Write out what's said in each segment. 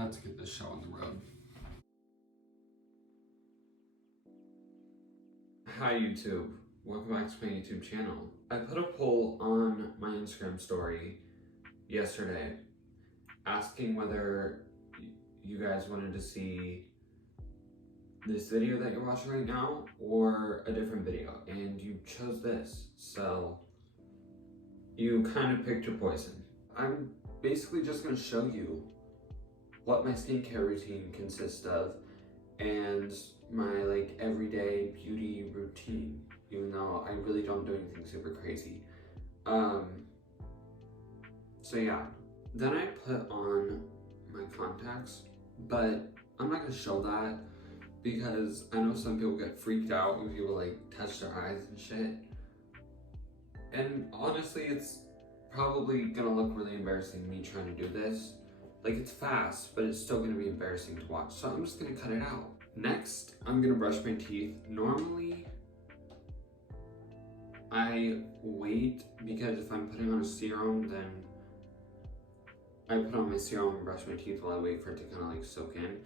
Let's get this show on the road. Hi YouTube, welcome back to my YouTube channel. I put a poll on my Instagram story yesterday asking whether you guys wanted to see this video that you're watching right now or a different video, and you chose this, so you kind of picked your poison. I'm basically just going to show you what my skincare routine consists of and my like everyday beauty routine, even though I really don't do anything super crazy. So yeah, then I put on my contacts, but I'm not gonna show that because I know some people get freaked out when people like touch their eyes and shit. And honestly, it's probably gonna look really embarrassing me trying to do this. Like, it's fast, but it's still gonna be embarrassing to watch, so I'm just gonna cut it out. Next, I'm gonna brush my teeth. Normally, I wait because if I'm putting on a serum, then I put on my serum and brush my teeth while I wait for it to kind of like soak in.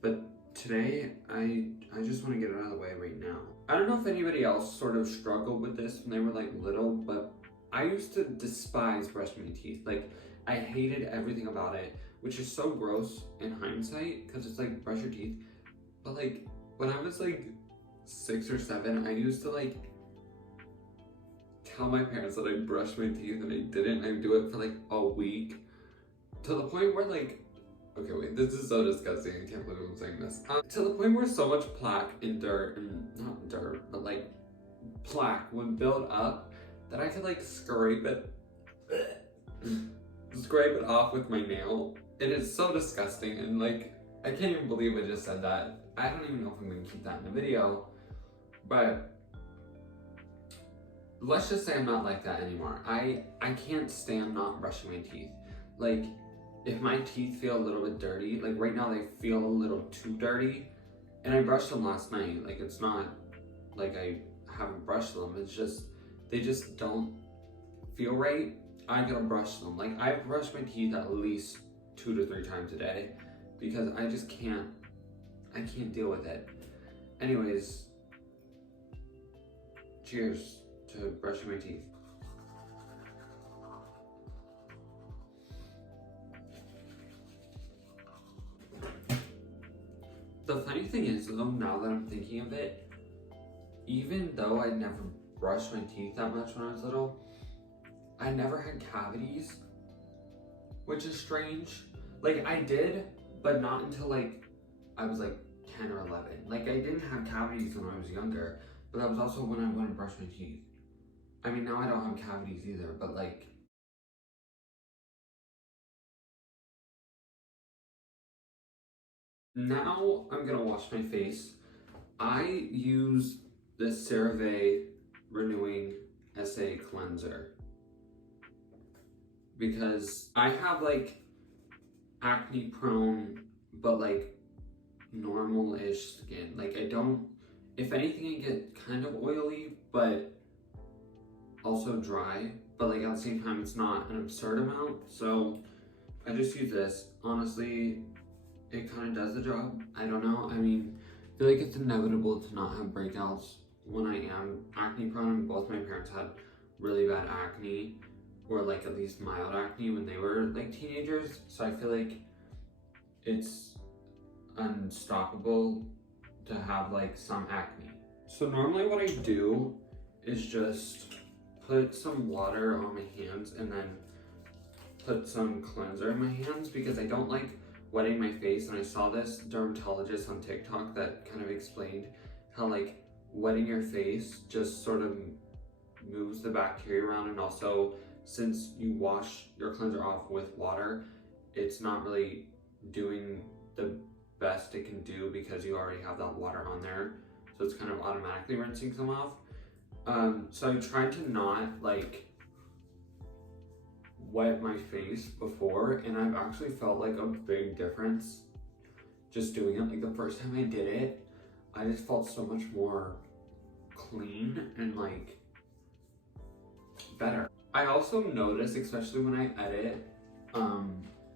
But today, I just want to get it out of the way right now. I don't know if anybody else sort of struggled with this when they were like little, but I used to despise brushing my teeth. Like, I hated everything about it, which is so gross in hindsight because it's like brush your teeth. But like when I was like 6 or 7, I used to like tell my parents that I brushed my teeth and I didn't. I'd do it for like a week to the point where like, okay, wait, this is so disgusting. I can't believe I'm saying this. To the point where so much plaque and dirt, and not dirt, but like plaque would build up that I could like scrape it off with my nail. And it's so disgusting, and like, I can't even believe I just said that. I don't even know if I'm gonna keep that in the video, but let's just say I'm not like that anymore. I can't stand not brushing my teeth. Like, if my teeth feel a little bit dirty, like right now they feel a little too dirty, and I brushed them last night. Like, it's not like I haven't brushed them, it's just, they just don't feel right. I gotta brush them. Like, I brush my teeth at least 2 to 3 times a day because I just can't deal with it. Anyways, cheers to brushing my teeth. The funny thing is though, now that I'm thinking of it, even though I never brushed my teeth that much when I was little, I never had cavities, which is strange. Like, I did, but not until like I was like 10 or 11. Like, I didn't have cavities when I was younger, but that was also when I went to brush my teeth. I mean, now I don't have cavities either, but like, now I'm gonna wash my face. I use the CeraVe Renewing SA Cleanser because I have like acne prone, but like normal-ish skin. Like, I don't, if anything, I get kind of oily, but also dry, but like at the same time, it's not an absurd amount. So I just use this. Honestly, it kind of does the job. I don't know. I mean, I feel like it's inevitable to not have breakouts when I am acne prone. Both my parents had really bad acne, or like at least mild acne when they were like teenagers. So I feel like it's unstoppable to have like some acne. So normally what I do is just put some water on my hands and then put some cleanser in my hands because I don't like wetting my face. And I saw this dermatologist on TikTok that kind of explained how like wetting your face just sort of moves the bacteria around, and also since you wash your cleanser off with water, it's not really doing the best it can do because you already have that water on there, so it's kind of automatically rinsing some off. So I tried to not like wet my face before, and I've actually felt like a big difference just doing it. Like, the first time I did it, I just felt so much more clean and like better. I also notice, especially when I edit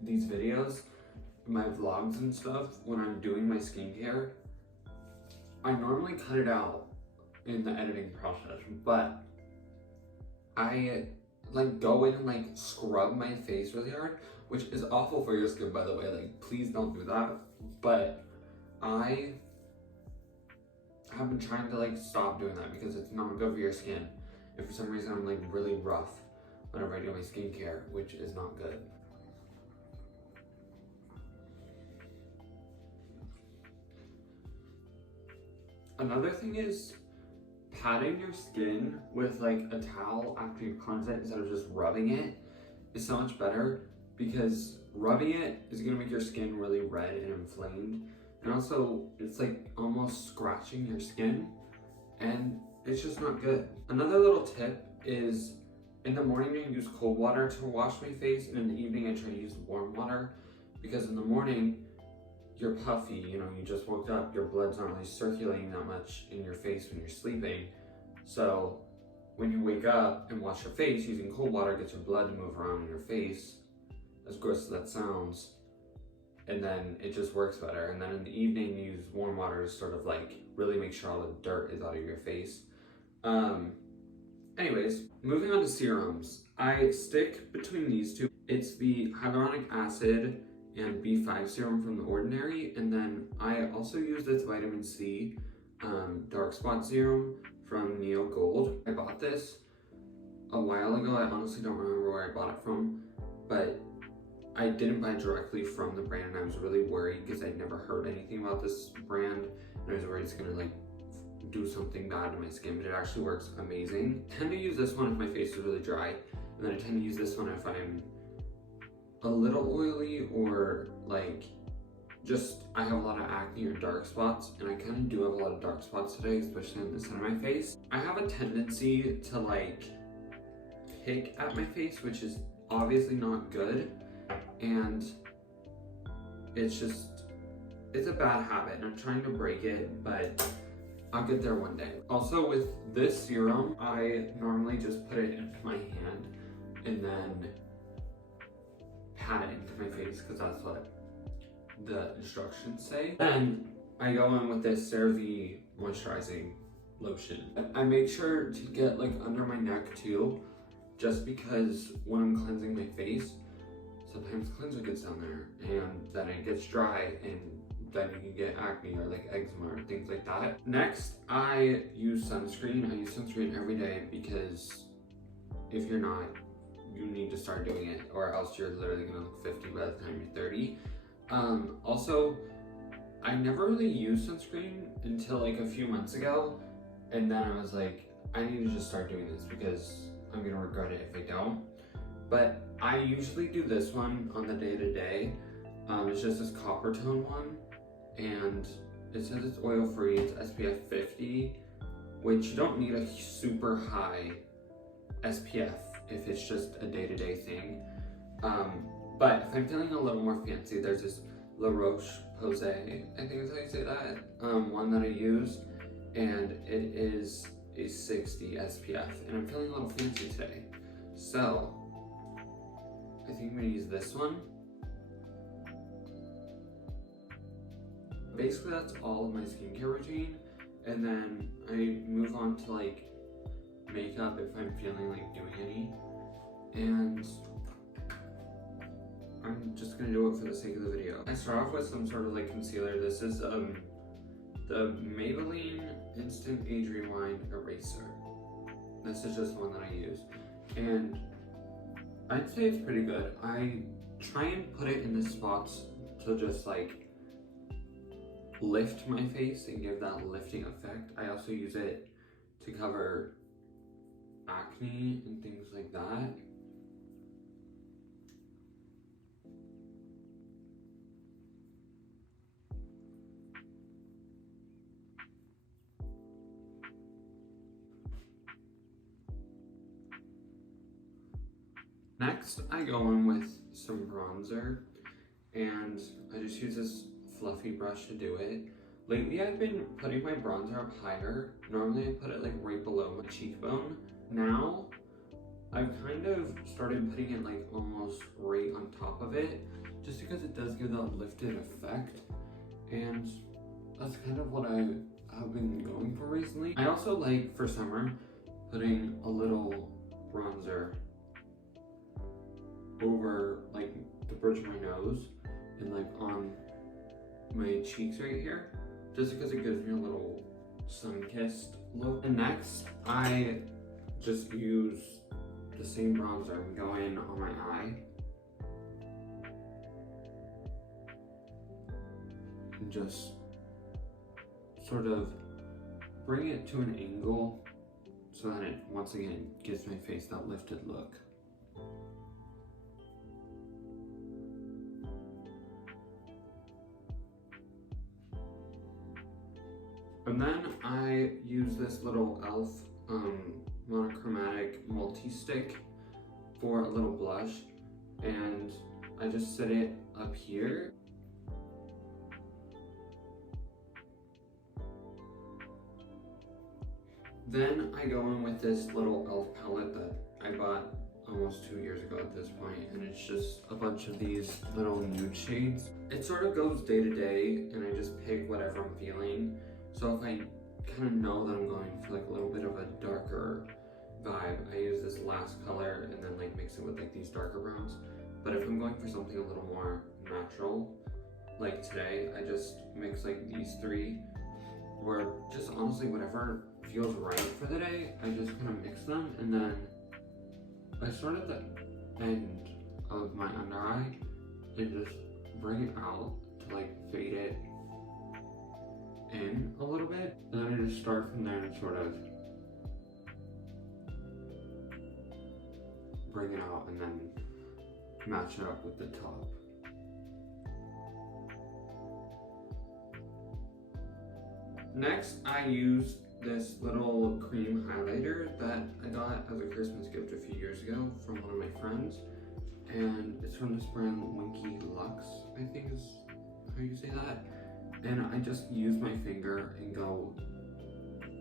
these videos, my vlogs and stuff, when I'm doing my skincare, I normally cut it out in the editing process, but I like go in and like scrub my face really hard, which is awful for your skin, by the way. Like, please don't do that. But I have been trying to like stop doing that because it's not good for your skin. And for some reason, I'm like really rough whenever I do my skincare, which is not good. Another thing is patting your skin with like a towel after you cleanse it instead of just rubbing it is so much better, because rubbing it is gonna make your skin really red and inflamed. And also it's like almost scratching your skin, and it's just not good. Another little tip is in the morning I use cold water to wash my face, and in the evening I try to use warm water, because in the morning you're puffy, you know, you just woke up, your blood's not really circulating that much in your face when you're sleeping. So when you wake up and wash your face, using cold water gets your blood to move around in your face, as gross as that sounds, and then it just works better. And then in the evening you use warm water to sort of like really make sure all the dirt is out of your face. Anyways, moving on to serums. I stick between these two. It's the hyaluronic acid and B5 serum from The Ordinary, and then I also use this vitamin C dark spot serum from Neo Gold. I bought this a while ago. I honestly don't remember where I bought it from, but I didn't buy it directly from the brand, and I was really worried because I'd never heard anything about this brand, and I was worried it's gonna like do something bad to my skin, but it actually works amazing. I tend to use this one if my face is really dry, and then I tend to use this one if I'm a little oily, or like just I have a lot of acne or dark spots, and I kind of do have a lot of dark spots today, especially on the center of my face. I have a tendency to like pick at my face, which is obviously not good, and it's a bad habit, and I'm trying to break it, but I'll get there one day. Also, with this serum, I normally just put it into my hand and then pat it into my face, because that's what the instructions say. Then I go in with this CeraVe moisturizing lotion. I make sure to get like under my neck too, just because when I'm cleansing my face, sometimes cleanser gets down there and then it gets dry, and then you can get acne or like eczema or things like that. Next, I use sunscreen. I use sunscreen every day, because if you're not, you need to start doing it, or else you're literally gonna look 50 by the time you're 30. Also, I never really used sunscreen until like a few months ago, and then I was like, I need to just start doing this because I'm gonna regret it if I don't. But I usually do this one on the day-to-day. It's just this copper tone one, and it says it's oil-free, it's SPF 50, which you don't need a super high SPF if it's just a day-to-day thing. But if I'm feeling a little more fancy, there's this La Roche-Posay, I think is how you say that, one that I use, and it is a 60 SPF, and I'm feeling a little fancy today. So, I think I'm gonna use this one. Basically, that's all of my skincare routine, and then I move on to like makeup if I'm feeling like doing any, and I'm just gonna do it for the sake of the video. I start off with some sort of like concealer. This is the Maybelline Instant Age Rewind Eraser. This is just one that I use, and I'd say it's pretty good. I try and put it in the spots to just like lift my face and give that lifting effect. I also use it to cover acne and things like that. Next, I go in with some bronzer, and I just use this fluffy brush to do it. Lately, I've been putting my bronzer up higher. Normally, I put it like right below my cheekbone. Now, I've kind of started putting it like almost right on top of it, just because it does give that lifted effect, and that's kind of what I have been going for recently. I also like, for summer, putting a little bronzer over like the bridge of my nose and like on my cheeks right here, just because it gives me a little sun-kissed look. And next, I just use the same bronzer and go in on my eye and just sort of bring it to an angle so that it once again gives my face that lifted look. And then I use this little e.l.f. Monochromatic multi-stick for a little blush, and I just set it up here. Then I go in with this little e.l.f. palette that I bought almost 2 years ago at this point, and it's just a bunch of these little nude shades. It sort of goes day to day, and I just pick whatever I'm feeling. So if I kind of know that I'm going for like a little bit of a darker vibe, I use this last color and then like mix it with like these darker browns. But if I'm going for something a little more natural, like today, I just mix like these three, or just honestly whatever feels right for the day, I just kind of mix them, and then I start at the end of my under eye and just bring it out to like fade it in a little bit, and then I just start from there and sort of bring it out and then match it up with the top. Next, I use this little cream highlighter that I got as a Christmas gift a few years ago from one of my friends, and it's from this brand Winky Lux, I think is how you say that. And I just use my finger and go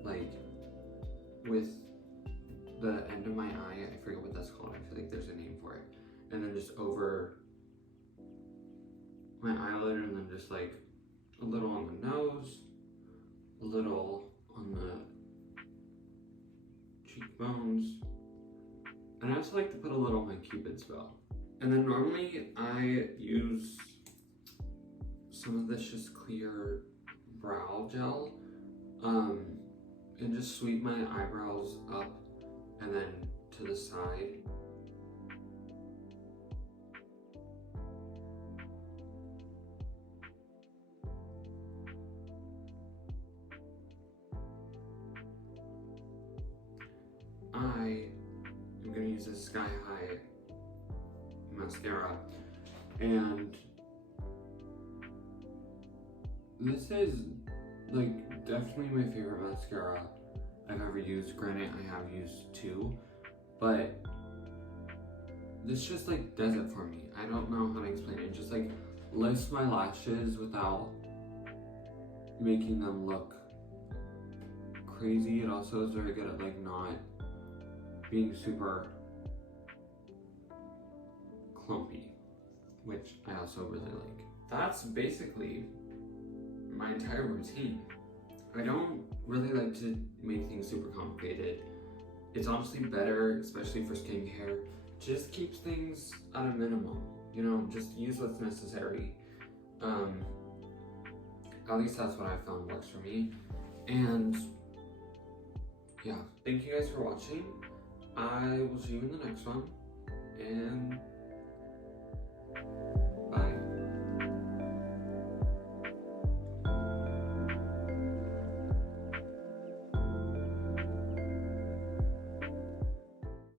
like with the end of my eye, I forget what that's called, I feel like there's a name for it, and then just over my eyelid, and then just like a little on the nose, a little on the cheekbones, and I also like to put a little on my Cupid's bow. And then normally I use some of this just clear brow gel and just sweep my eyebrows up and then to the side. I am going to use this Sky High mascara, and this is like definitely my favorite mascara I've ever used. Granted, I have used two, but this just like does it for me. I don't know how to explain it. It just like lifts my lashes without making them look crazy. It also is very good at like not being super clumpy, which I also really like. That's basically my entire routine. I don't really like to make things super complicated. It's honestly better, especially for skincare, just keeps things at a minimum. You know, just use what's necessary. At least that's what I found works for me. And yeah, thank you guys for watching. I will see you in the next one, and